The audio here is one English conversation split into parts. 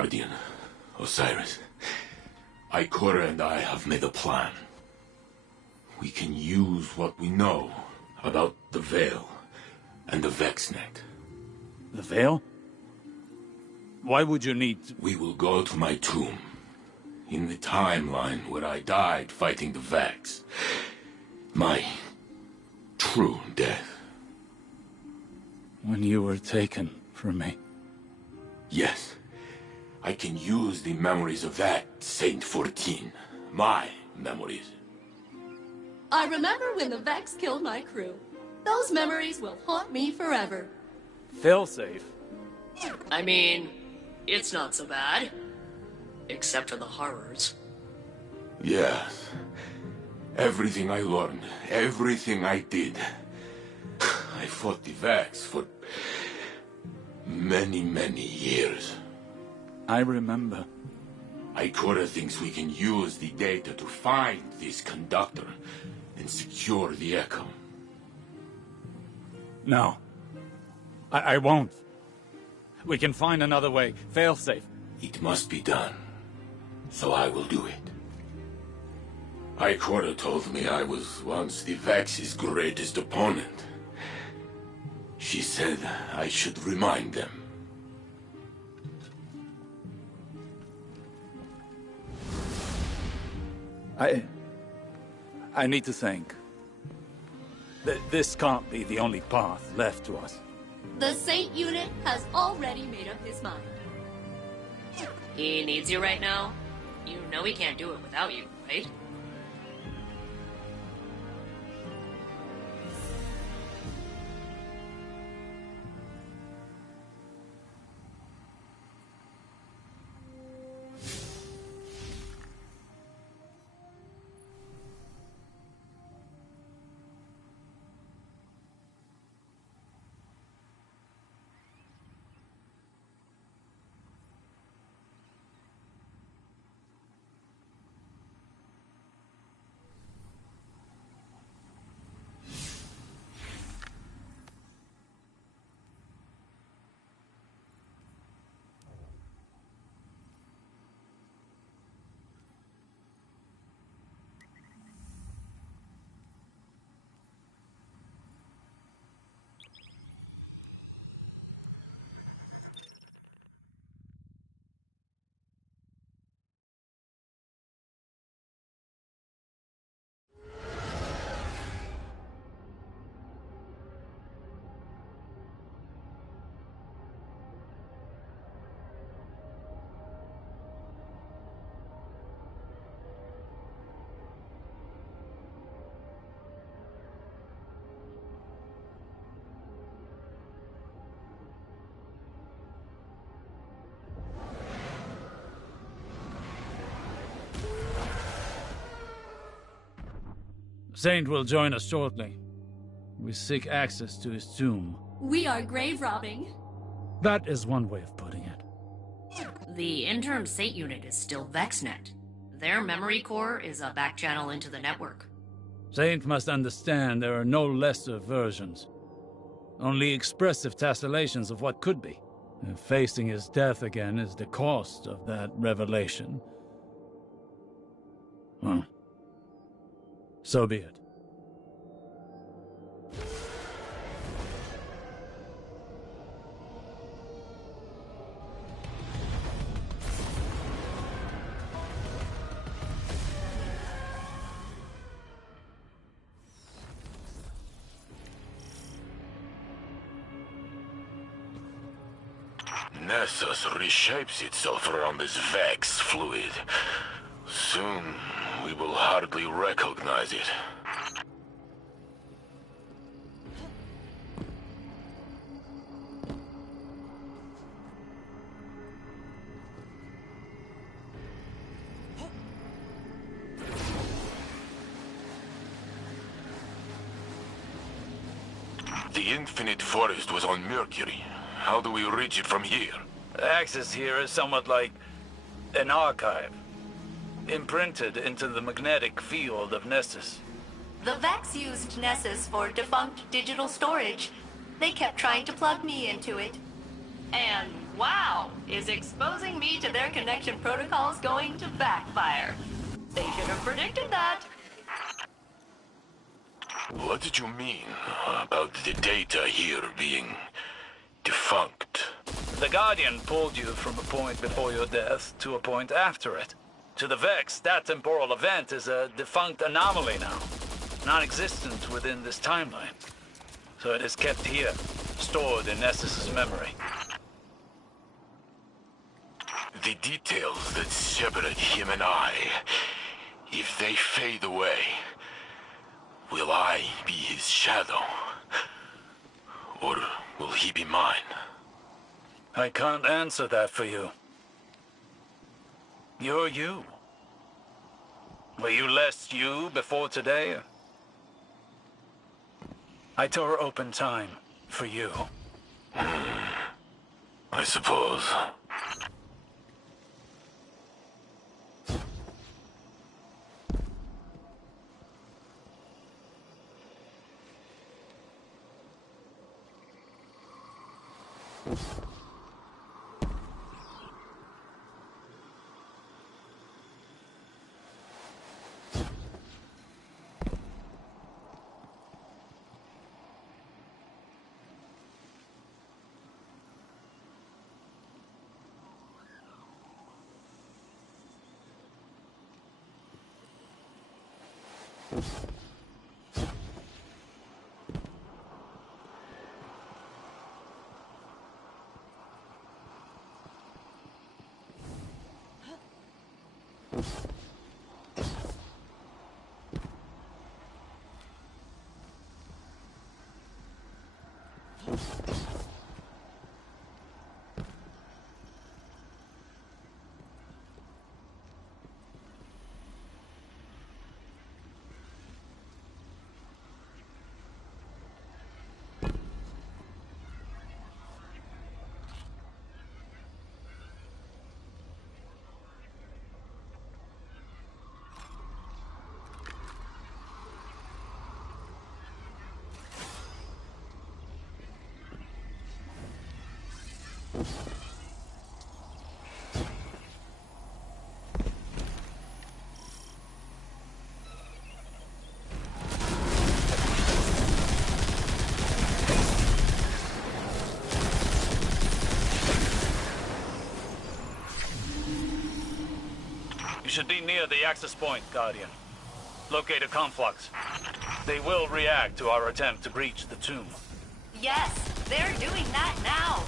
Guardian, Osiris. Ikora and I have made a plan. We can use what we know about the Veil and the VexNet. The Veil? Why would you need to... We will go to my tomb, in the timeline where I died fighting the Vex. My true death. When you were taken from me. Yes. I can use the memories of that Saint 14. My memories. I remember when the Vex killed my crew. Those memories will haunt me forever. Failsafe? I mean, it's not so bad. Except for the horrors. Yes. Everything I learned, everything I did. I fought the Vex for many, many years. I remember. Ikora thinks we can use the data to find this conductor and secure the Echo. No. I won't. We can find another way. Failsafe. It must be done. So I will do it. Ikora told me I was once the Vex's greatest opponent. She said I should remind them. I need to think. This can't be the only path left to us. The Saint unit has already made up his mind. He needs you right now? You know he can't do it without you, right? Saint will join us shortly. We seek access to his tomb. We are grave robbing. That is one way of putting it. The interim Saint unit is still VexNet. Their memory core is a back channel into the network. Saint must understand there are no lesser versions. Only expressive tessellations of what could be. And facing his death again is the cost of that revelation. Well, so be it. Nessus reshapes itself around this Vex fluid. Soon, we will hardly recognize it. The Infinite Forest was on Mercury. How do we reach it from here? Access here is somewhat like an archive, imprinted into the magnetic field of Nessus. The Vex used Nessus for defunct digital storage. They kept trying to plug me into it. And Wow, is exposing me to their connection protocols going to backfire? They should have predicted that. What did you mean about the data here being defunct? The Guardian pulled you from a point before your death to a point after it. To the Vex, that temporal event is a defunct anomaly now, non-existent within this timeline. So it is kept here, stored in Nessis's memory. The details that separate him and I, if they fade away, will I be his shadow? Or will he be mine? I can't answer that for you. You're you. Were you less you before today? I tore open time for you. I suppose. You should be near the access point, Guardian. Locate a conflux. They will react to our attempt to breach the tomb. Yes, they're doing that now.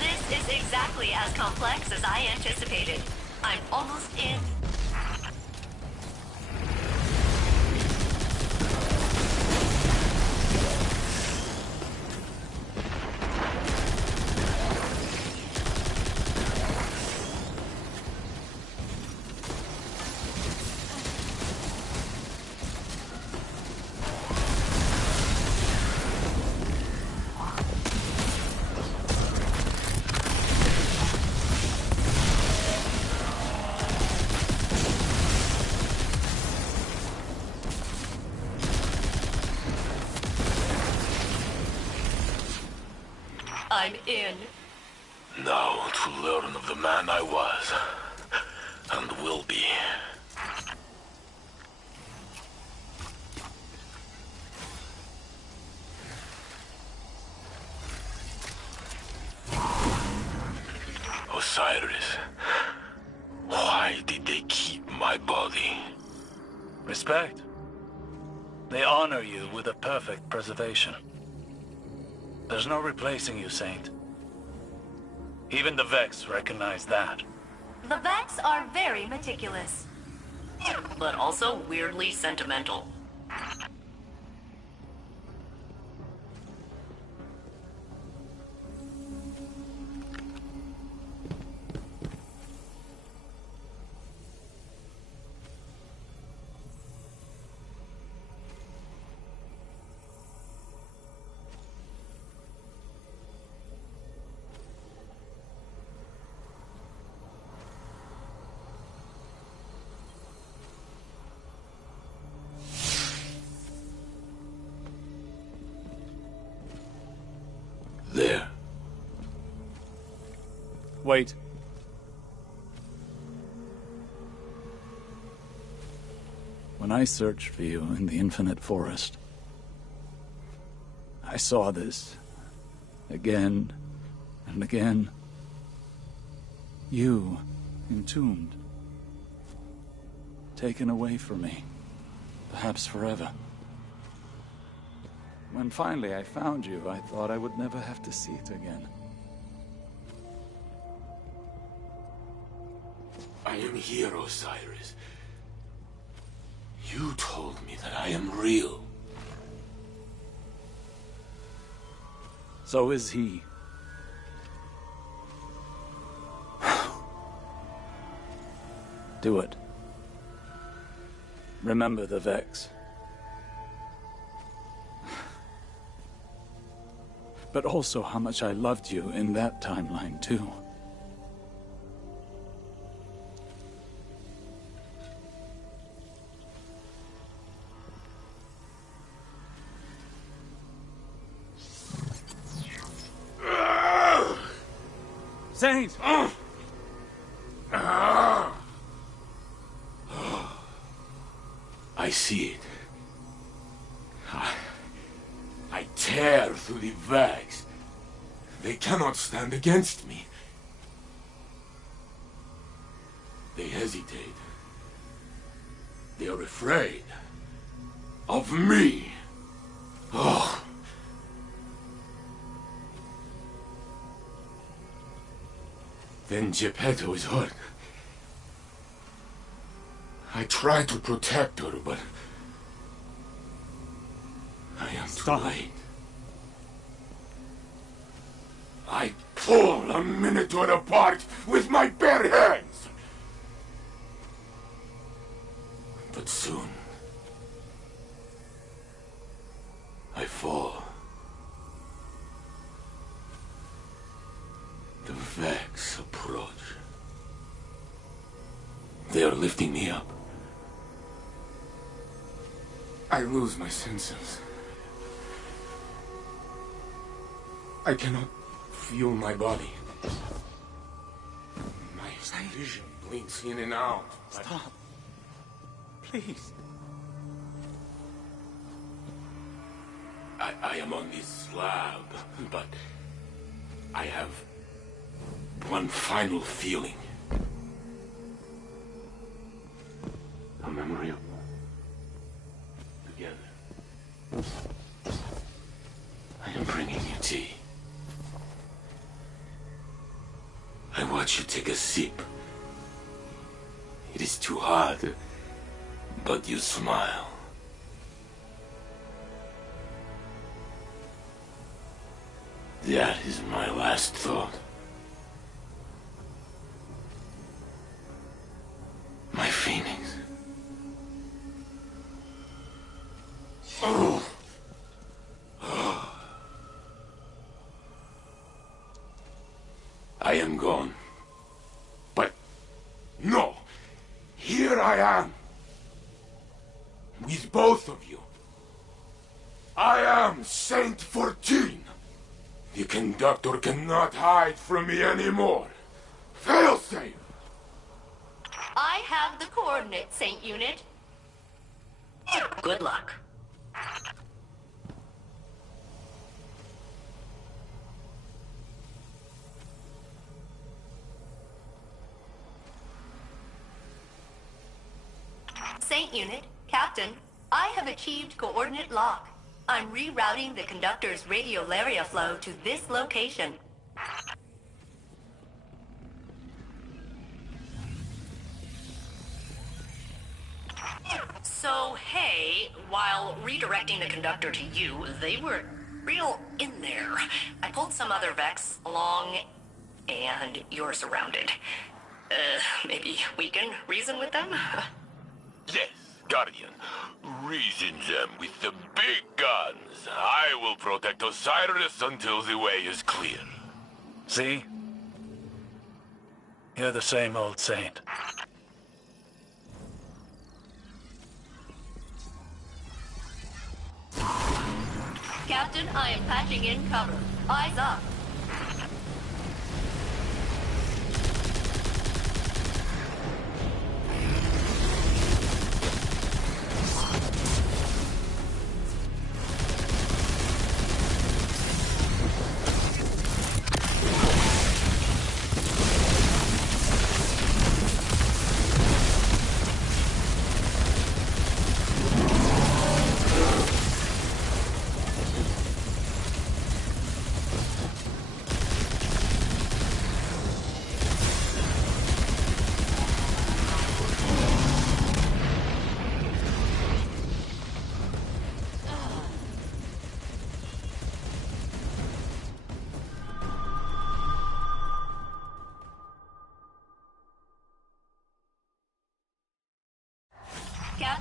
This is exactly as complex as I anticipated. I'm almost in. I'm in. Now to learn of the man I was, and will be. Osiris, why did they keep my body? Respect. They honor you with a perfect preservation. There's no replacing you, Saint. Even the Vex recognize that. The Vex are very meticulous. But also weirdly sentimental. wait. When I searched for you in the Infinite Forest, I saw this again and again. You, entombed. Taken away from me. Perhaps forever. When finally I found you, I thought I would never have to see it again. I am here, Osiris. You told me that I am real. So is he. Do it. Remember the Vex. But also how much I loved you in that timeline, too. Saint! I see it. I tear through the Vex. They cannot stand against me. They hesitate. They are afraid of me. Oh. Then Geppetto is hurt. I try to protect her, but I am too late. I pull a Minotaur apart with my bare hands. But soon, I fall. The Vex approach. They are lifting me up. I lose my senses. I cannot feel my body. My vision blinks in and out. Stop. Please. I am on this slab, but I have one final feeling. A memory of together. I am bringing you tea. I watch you take a sip. It is too hard, but you smile. That is my last thought. My phoenix. Oh. I am gone. But no, here I am. With both of you. I am Saint 14. The conductor cannot hide from me anymore. Failsafe! I have the coordinates, Saint Unit. Good luck. Saint Unit, Captain, I have achieved coordinate lock. I'm rerouting the conductor's radiolaria flow to this location. So, hey, while redirecting the conductor to you, they were real in there. I pulled some other Vex along, and you're surrounded. Maybe we can reason with them? Yes, Guardian. Reason them with the big guns. I will protect Osiris until the way is clear. See? You're the same old saint. Captain, I am patching in cover. Eyes up.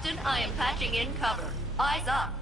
Captain, I am patching in cover. Eyes up.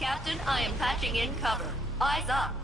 Captain, I am patching in cover. Eyes up.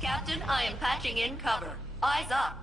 Captain, I am patching in cover. Eyes up.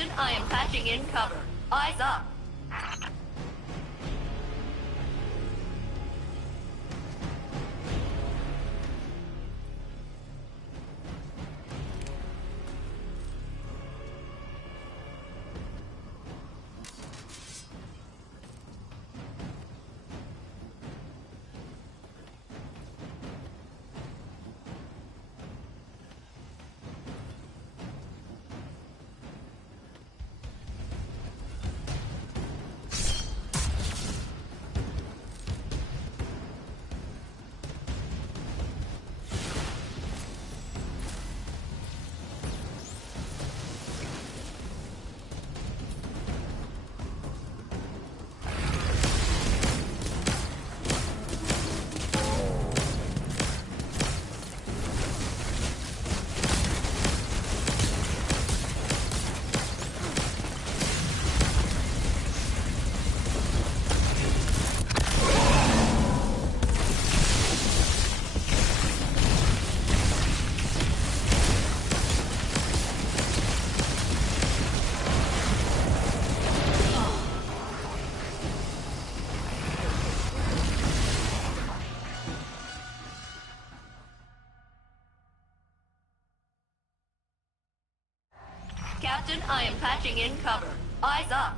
Captain, I am patching in cover. Eyes up. Captain, I am patching in cover. Eyes up.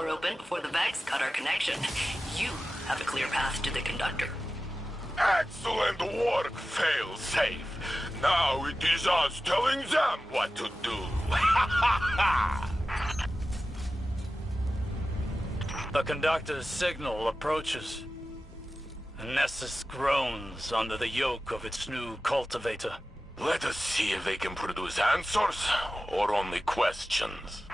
door open before the Vex cut our connection. You have a clear path to the conductor. Excellent work, fail-safe. Now it is us telling them what to do. The conductor's signal approaches. Nessus groans under the yoke of its new cultivator. Let us see if they can produce answers or only questions.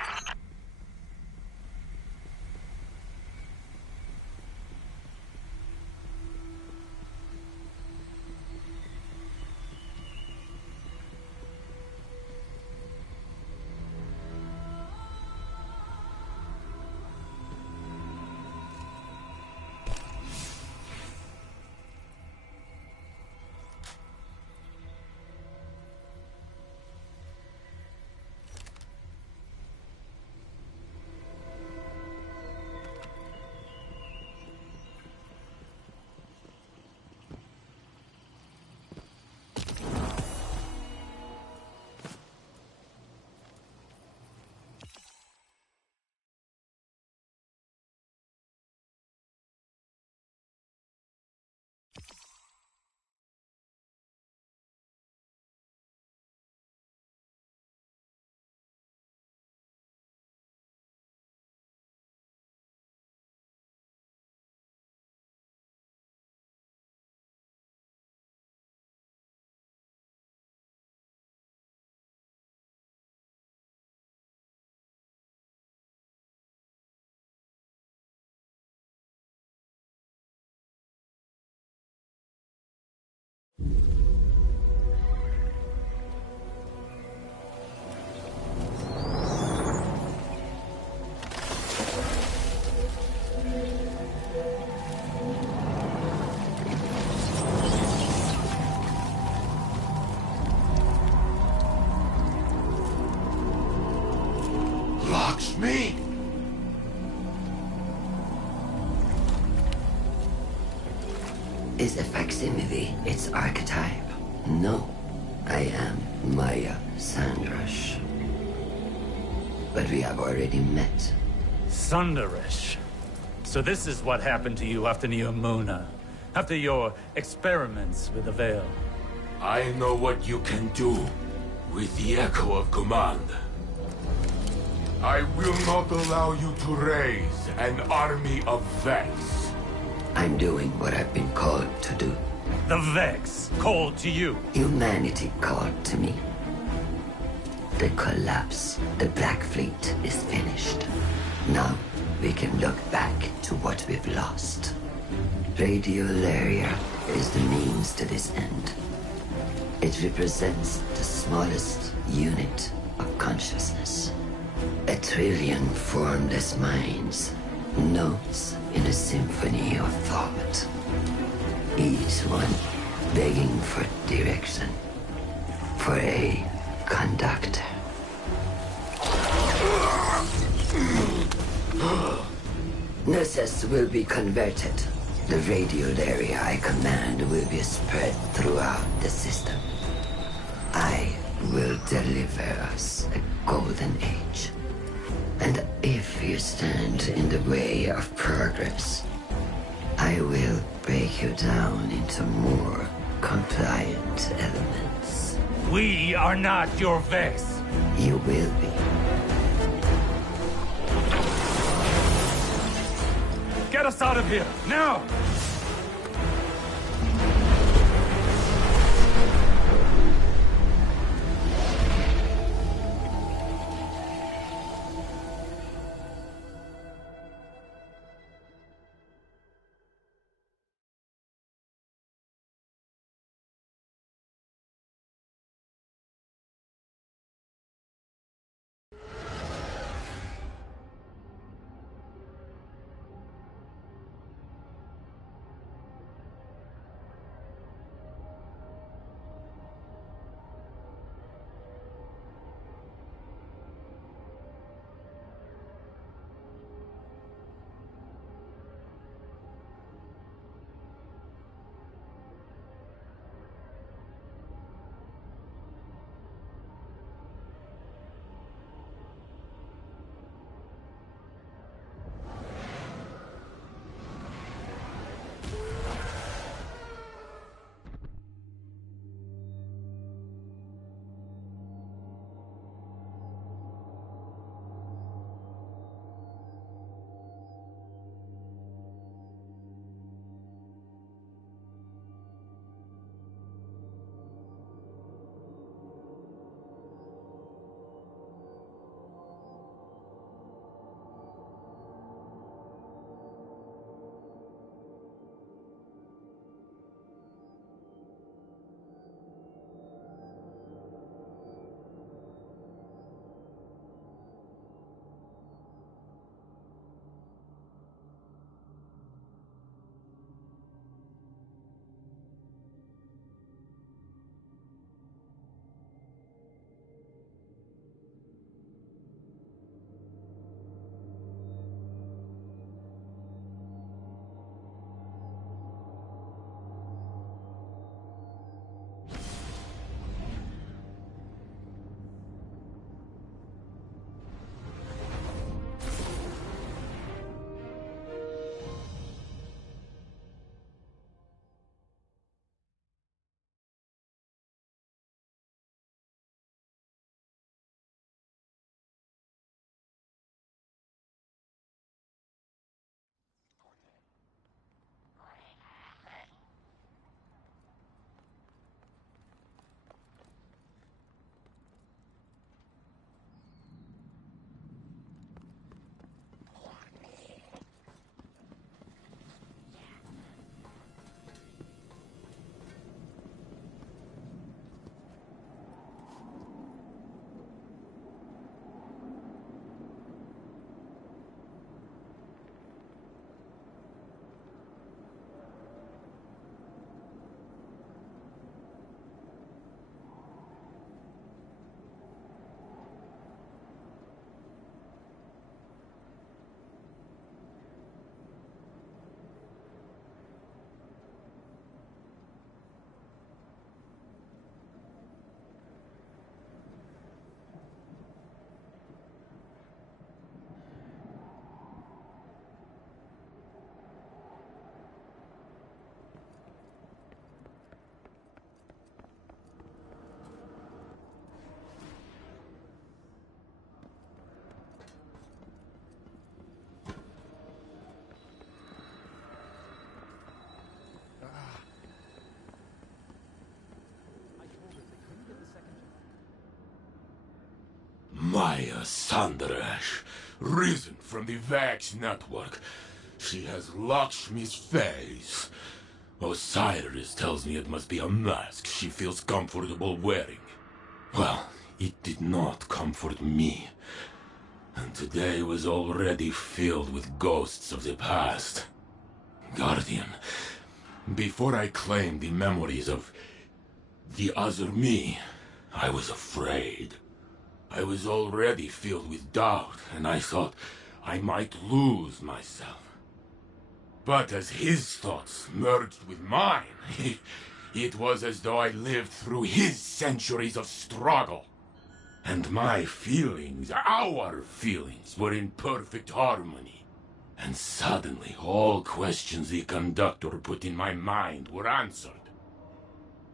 Me? Is a facsimile its archetype? No, I am Maya Sandrash. But we have already met. Sunderish. So this is what happened to you after Neomuna, after your experiments with the Veil. I know what you can do with the Echo of Command. I will not allow you to raise an army of Vex. I'm doing what I've been called to do. The Vex called to you. Humanity called to me. The collapse, the Black Fleet is finished. Now we can look back to what we've lost. Radiolaria is the means to this end. It represents the smallest unit of consciousness. A trillion formless minds, notes in a symphony of thought. Each one begging for direction, for a conductor. Nessus will be converted. The radial area I command will be spread throughout the system. I will deliver us a golden age. And if you stand in the way of progress, I will break you down into more compliant elements. We are not your Vex. You will be. Get us out of here, now! Maya Sandarash, risen from the Vax network. She has Lakshmi's face. Osiris tells me it must be a mask she feels comfortable wearing. Well, it did not comfort me. And today was already filled with ghosts of the past. Guardian, before I claimed the memories of the other me, I was afraid. I was already filled with doubt, and I thought I might lose myself. But as his thoughts merged with mine, it was as though I lived through his centuries of struggle. And my feelings, our feelings, were in perfect harmony. And suddenly, all questions the conductor put in my mind were answered.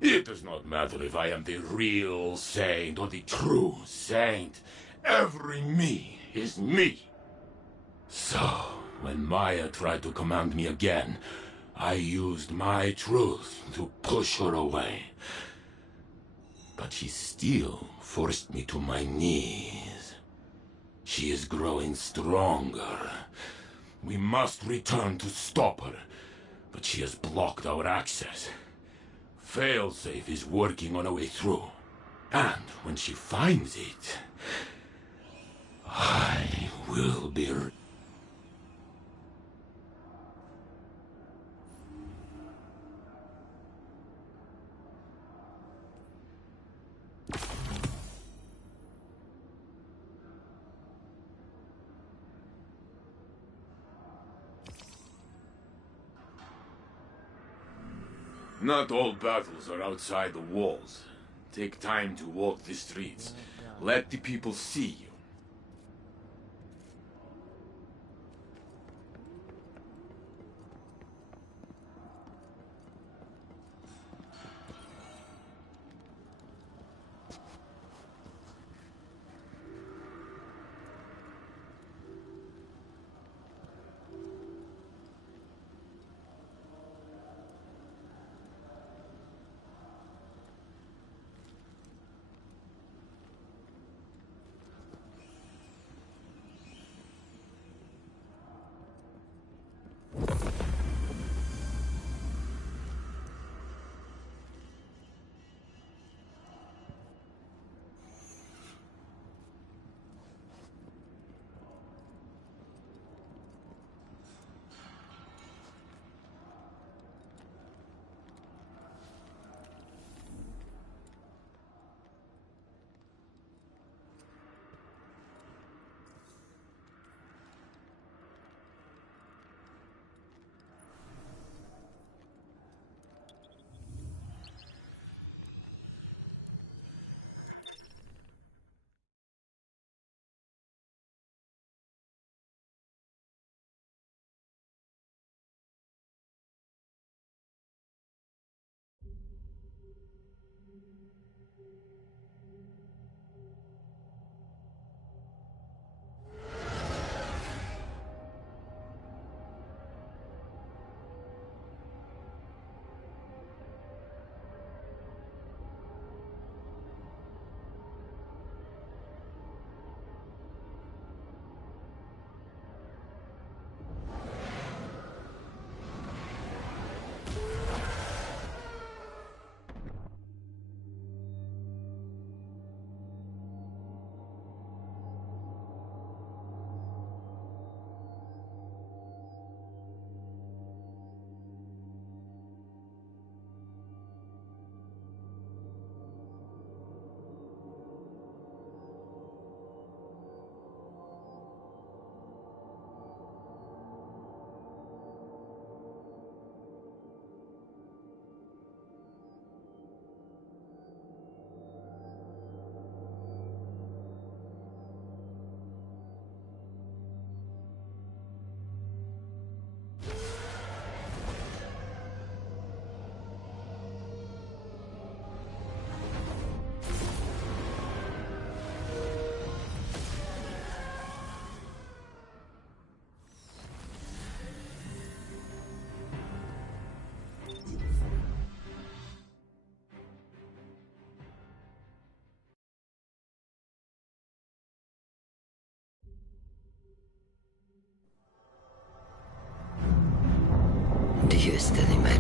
It does not matter if I am the real saint or the true saint. Every me is me. So, when Maya tried to command me again, I used my truth to push her away. But she still forced me to my knees. She is growing stronger. We must return to stop her, but she has blocked our access. Failsafe is working on a way through. And when she finds it, I will be... Not all battles are outside the walls. Take time to walk the streets. Let the people see you.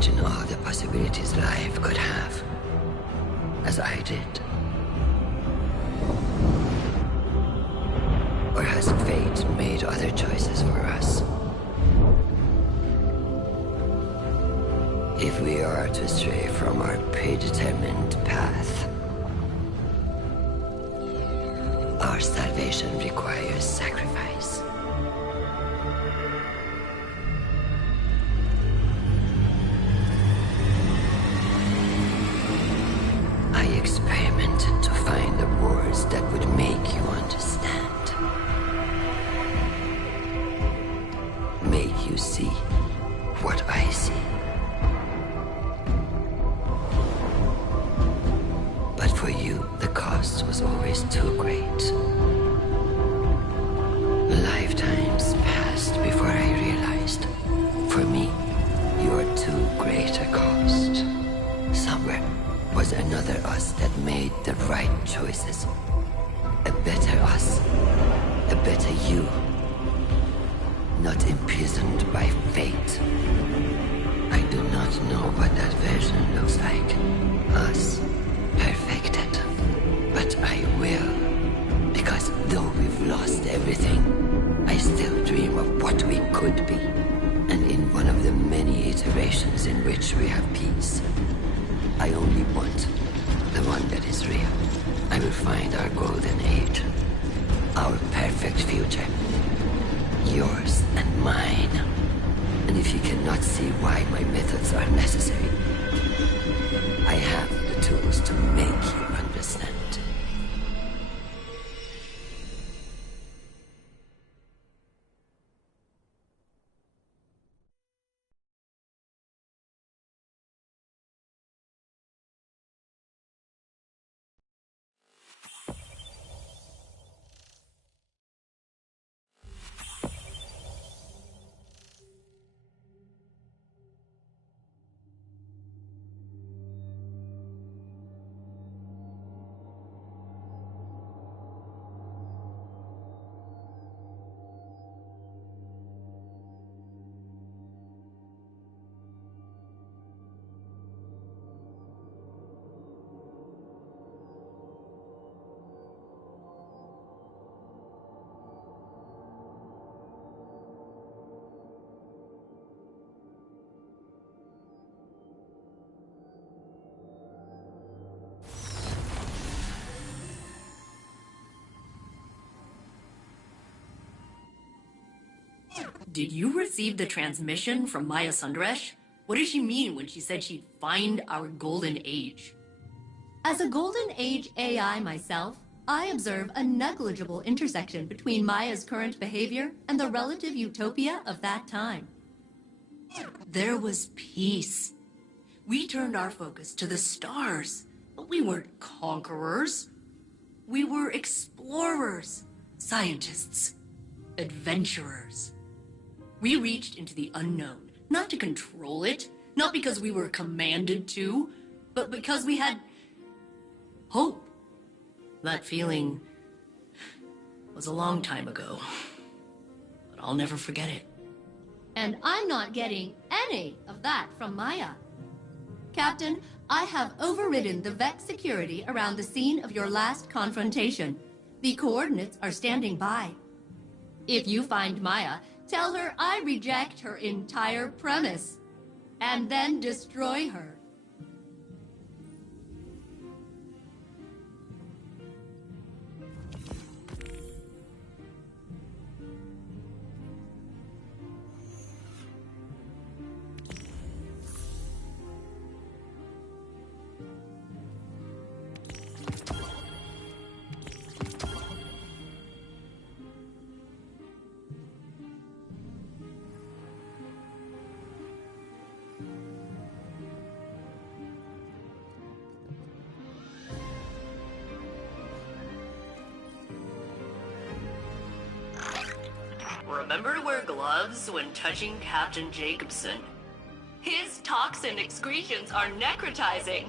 imagine all the possibilities life could have, as I did? Or has fate made other choices for us? If we are to stray from our predetermined path, our salvation requires sacrifice. I experimented to find the words that would make you understand. Make you see what I see. But for you, the cost was always too great. Lifetimes passed before I realized, for me, you're too great a cost. Somewhere was another us that made the right choices. A better us. A better you. Not imprisoned by fate. I do not know what that version looks like. Us. Perfected. But I will. Because though we've lost everything, I still dream of what we could be. And in one of the many iterations in which we have peace, I only want the one that is real. I will find our golden age. Our perfect future. Yours and mine. And if you cannot see why my methods are necessary, I have the tools to make you understand. Did you receive the transmission from Maya Sundaresh? What did she mean when she said she'd find our golden age? As a golden age AI myself, I observe a negligible intersection between Maya's current behavior and the relative utopia of that time. There was peace. We turned our focus to the stars, but we weren't conquerors. We were explorers, scientists, adventurers. We reached into the unknown, not to control it, not because we were commanded to, but because we had hope. That feeling was a long time ago, but I'll never forget it. And I'm not getting any of that from Maya. Captain, I have overridden the Vex security around the scene of your last confrontation. The coordinates are standing by. If you find Maya, tell her I reject her entire premise, and then destroy her. Remember to wear gloves when touching Captain Jacobson. His toxin excretions are necrotizing.